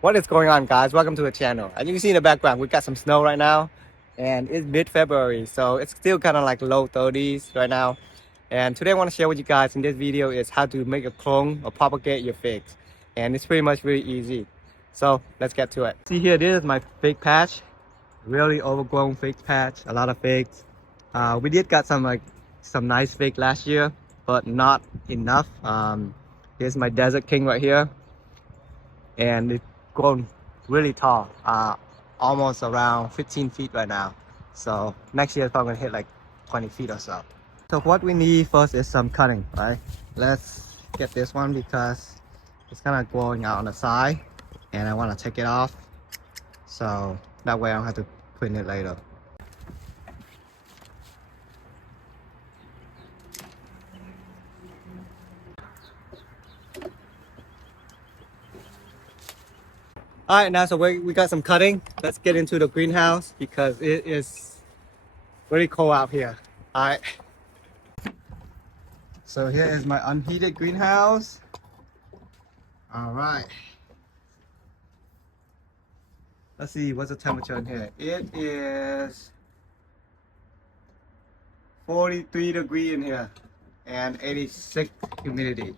What is going on, guys? Welcome to the channel. As you can see in the background, we got some snow right now, and it's mid-February, so it's still kind of like low 30s right now. And today I want to share with you guys in this video is how to make a clone or propagate your figs, and it's pretty much really easy. So let's get to it. See here, this is my fig patch, really overgrown fig patch, a lot of figs. We did got some nice fig last year, but not enough. Here's my desert king right here, and it's grown really tall, almost around 15 feet right now. So next year it's probably gonna hit like 20 feet or so. So what we need first is some cutting, right? Let's get this one because it's kind of growing out on the side and I want to take it off, so that way I don't have to print it later. All right, now so we got some cutting. Let's get into the greenhouse because it is really cold out here. All right. So here is my unheated greenhouse. All right. Let's see, what's the temperature in here? It is 43 degrees in here and 86 humidity.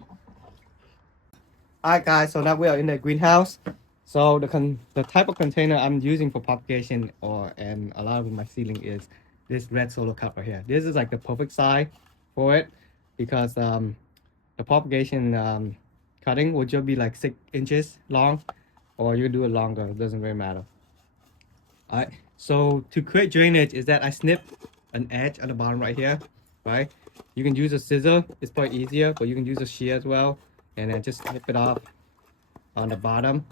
All right, guys, so now we are in the greenhouse. So the type of container I'm using for propagation and a lot of my seedling is this red solo cup right here. This is like the perfect size for it because the propagation cutting will just be like 6 inches long, or you do it longer, it doesn't really matter. All right, so to create drainage is that I snip an edge at the bottom right here, right? You can use a scissor, it's probably easier, but you can use a shear as well, and then just snip it off on the bottom.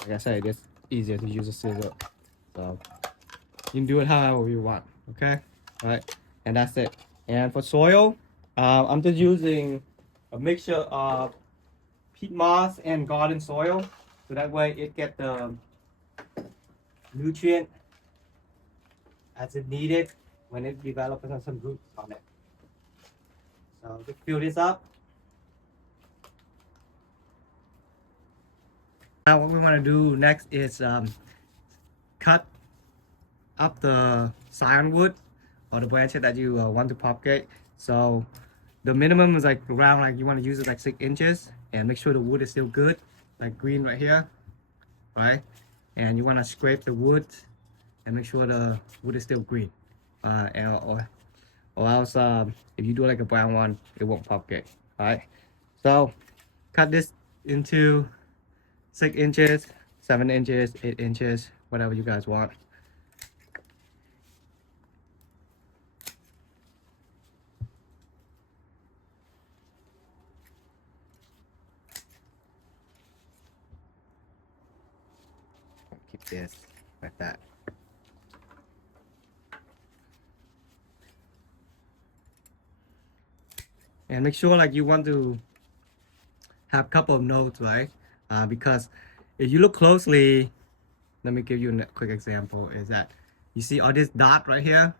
Like I said, it's easier to use a scissor, so you can do it however you want. Okay, all right, and that's it. And for soil, I'm just using a mixture of peat moss and garden soil, so that way it get the nutrient as it needed when it develops some roots on it. So just fill this up. Now what we want to do next is cut up the scion wood or the branches that you want to propagate. So the minimum is like around, like you want to use it like 6 inches, and make sure the wood is still good, like green right here, right? And you want to scrape the wood and make sure the wood is still green, or else if you do like a brown one, it won't propagate. All right, so cut this into 6 inches, 7 inches, 8 inches, whatever you guys want. Keep this like that. And make sure like you want to have a couple of nodes, right? Because if you look closely, let me give you a quick example, is that you see all this dot right here?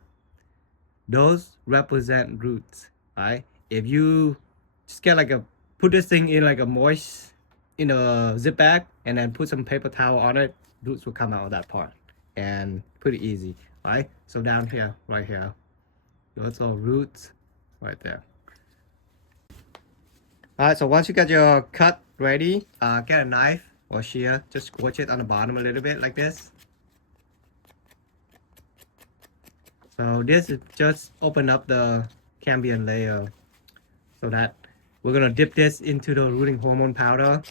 Those represent roots, right? If you just get put this thing in like a moist, in a zip bag, and then put some paper towel on it, roots will come out of that part, and pretty easy, right? So down here, right here, also roots right there. All right, so once you got your cut ready, get a knife or shear, just squash it on the bottom a little bit like this. So this is just open up the cambium layer, so that we're gonna dip this into the rooting hormone powder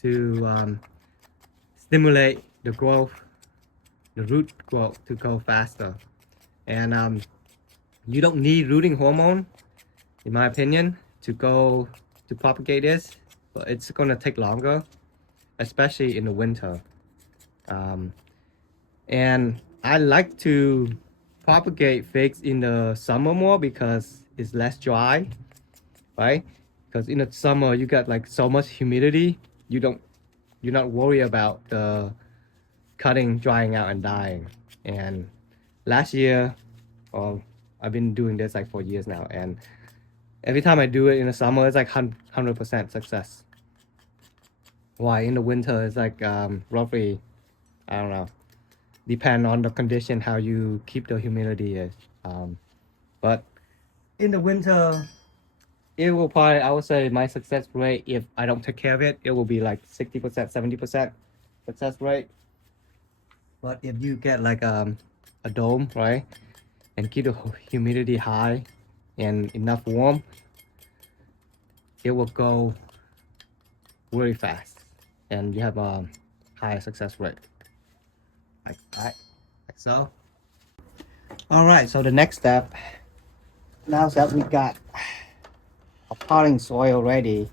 to stimulate the growth, the root growth to go faster. And you don't need rooting hormone, in my opinion, to propagate this, but it's gonna take longer, especially in the winter. And I like to propagate figs in the summer more because it's less dry, right? Because in the summer you got like so much humidity, you're not worried about the cutting drying out and dying. And last year, I've been doing this like for years now, and every time I do it in the summer, it's like 100% success. Why in the winter it's like roughly, I don't know, depend on the condition how you keep the humidity is. But in the winter, it will probably, I would say my success rate, if I don't take care of it, it will be like 60%, 70% success rate. But if you get like a dome, right, and keep the humidity high and enough warm, it will go really fast and you have a higher success rate. Like that, like so. All right, so the next step, now that we got a potting soil ready,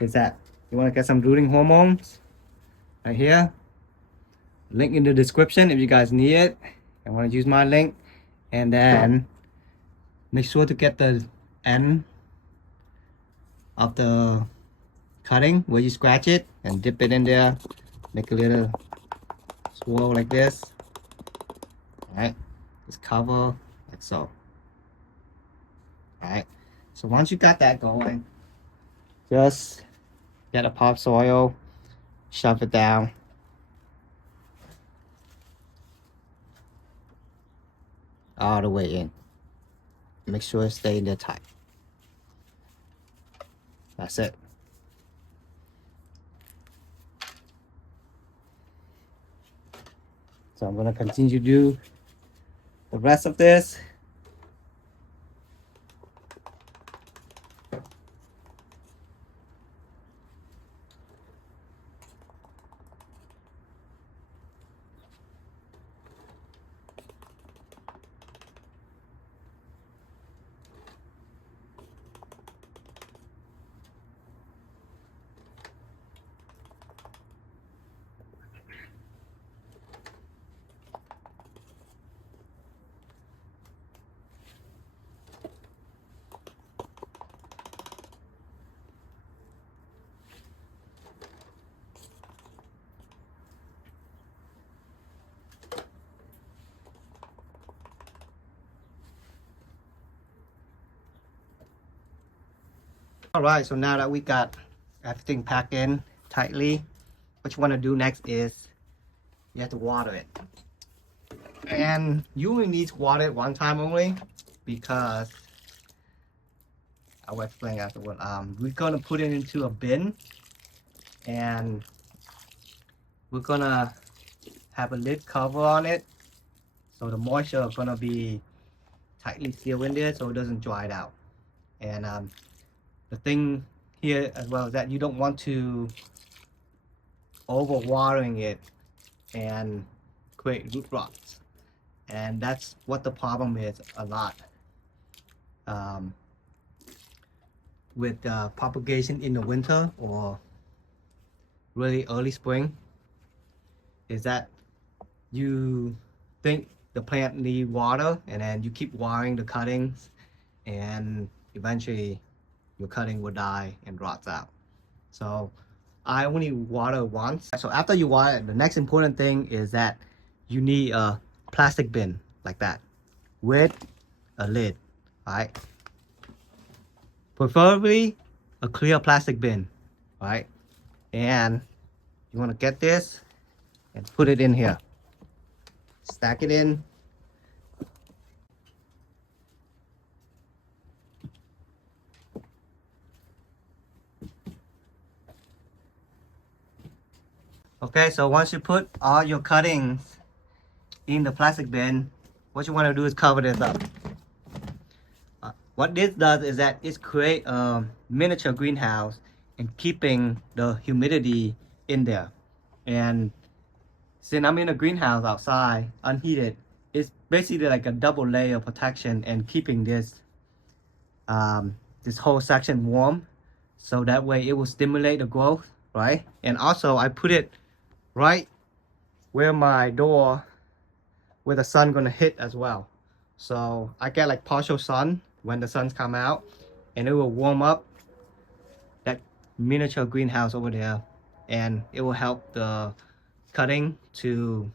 is that you want to get some rooting hormones right here. Link in the description if you guys need it. I want to use my link, and then make sure to get the end of the cutting where you scratch it and dip it in there, make a little swirl like this. All right, just cover like so. All right, so once you got that going, just get a pot soil, shove it down. All the way in. Make sure it stays in there tight. That's it. So I'm gonna continue to do the rest of this. All right, so now that we got everything packed in tightly, what you want to do next is you have to water it. And you only need to water it one time only, because I will explain afterward. We're gonna put it into a bin, and we're gonna have a lid cover on it, so the moisture is gonna be tightly sealed in there so it doesn't dry it out. And the thing here as well is that you don't want to over watering it and create root rots, and that's what the problem is a lot with propagation in the winter or really early spring, is that you think the plant need water and then you keep watering the cuttings, and eventually your cutting will die and rots out. So I only water once. So after you water, the next important thing is that you need a plastic bin like that with a lid. All right, preferably a clear plastic bin. All right, and you want to get this and put it in here, stack it in. Okay, so once you put all your cuttings in the plastic bin, what you want to do is cover this up. What this does is that it creates a miniature greenhouse and keeping the humidity in there. And since I'm in a greenhouse outside, unheated, it's basically like a double layer protection and keeping this this whole section warm, so that way it will stimulate the growth, right? And also I put it right where my door, where the sun gonna hit as well, so I get like partial sun when the sun's come out, and it will warm up that miniature greenhouse over there, and it will help the cutting to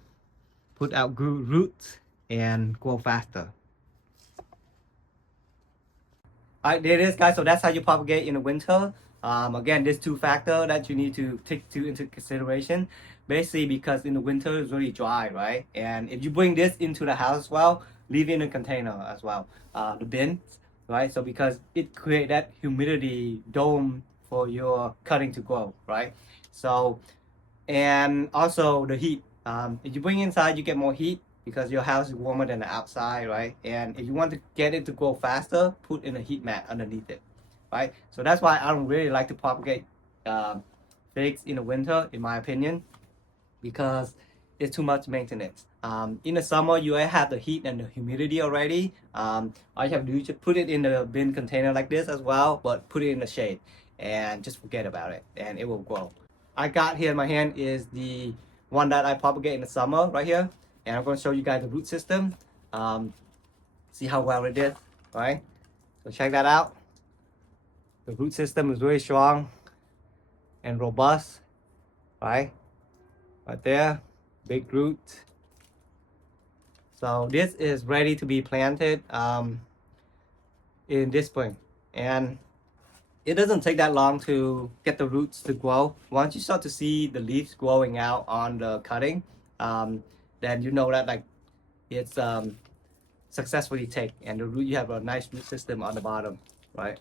put out roots and grow faster. Alright, there it is, guys. So that's how you propagate in the winter. Again, there's two factors that you need to take into consideration. Basically, because in the winter it's really dry, right? And if you bring this into the house as well, leave it in a container as well, the bin, right? So because it create that humidity dome for your cutting to grow, right? So, and also the heat. If you bring inside, you get more heat because your house is warmer than the outside, right? And if you want to get it to grow faster, put in a heat mat underneath it, right? So that's why I don't really like to propagate figs in the winter, in my opinion, because it's too much maintenance. In the summer, you have the heat and the humidity already. All you have to do is just put it in the bin container like this as well, but put it in the shade and just forget about it and it will grow. I got here in my hand is the one that I propagate in the summer right here, and I'm going to show you guys the root system. See how well it did, right? So check that out. The root system is really strong and robust, right? Right there, big root. So this is ready to be planted in this spring, and it doesn't take that long to get the roots to grow. Once you start to see the leaves growing out on the cutting, then you know that like it's successfully take, and the root, you have a nice root system on the bottom, right?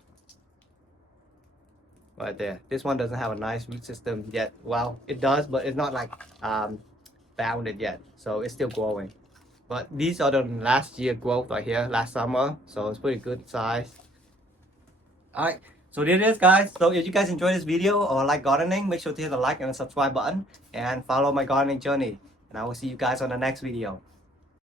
Right there. This one doesn't have a nice root system yet. Well, it does, but it's not like bounded yet, so it's still growing. But these are the last year growth right here, last summer, so it's pretty good size. All right, so there it is, guys. So if you guys enjoyed this video or like gardening, make sure to hit the like and the subscribe button and follow my gardening journey, and I will see you guys on the next video.